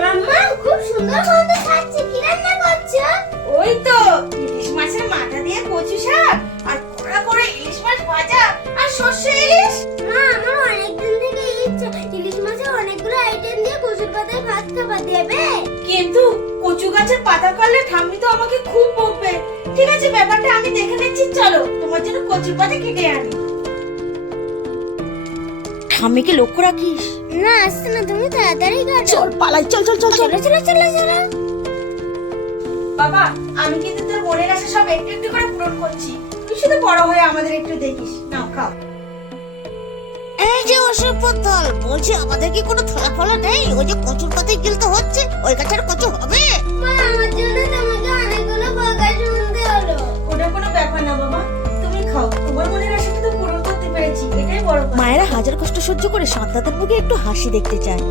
মাম্মা খুব সুন্দর গন্ধ ছাড়ছে, কি রান্না করছো? ওই তো ইলিশ মাছের মাথা দিয়ে কচু শাক আর কোড়া করে ইলিশ মাছ ভাজা আর সর্ষে ইলিশ। মা, আমার অনেকদিন থেকে ইচ্ছা ইলিশ মাছের অনেকগুলো আইটেম দিয়ে কচুর পাতায় ভাত খাবার দেবে। কিন্তু কচু গাছের পাতা করলে ঠাম্মি তো আমাকে খুব বকবে। ঠিক আছে, ব্যাপারটা আমি দেখে নিচ্ছি, চলো তোমার জন্য কচুর পাতা কেটে আনি। ঠাম্মিকে লক্ষ্য রাখিস। না, আসছে না, তুমি তাড়াতাড়ি কাটো। চল পালাই, চল চল চল চল। চলো চলো চলো চলো। বাবা, আমি কিন্তু তোর মনের আশা সব একটু একটু করে পূরণ করছি, তুই শুধু বড় হয়ে আমাদের একটু দেখিস। নাও খাও। এই যে অসুপথল, বলছি আমাদের কি কোনো থালা ফলা নেই? ওই যে কচুর পাতায় গিলতে হচ্ছে, ওই গাছের কচু হবে? মা, আমার জন্য তোমাকে অনেকগুলো বকা শুনতে হলো। ওটা কোনো ব্যাপার না বাবা, তুমি খাও, তোমার মনের আশাটা তো পূরণ করতে পেরেছি, এটাই বড় কথা। মায়েরা হাজার কষ্ট সহ্য করে সন্তানদের মুখে একটু হাসি দেখতে চায়।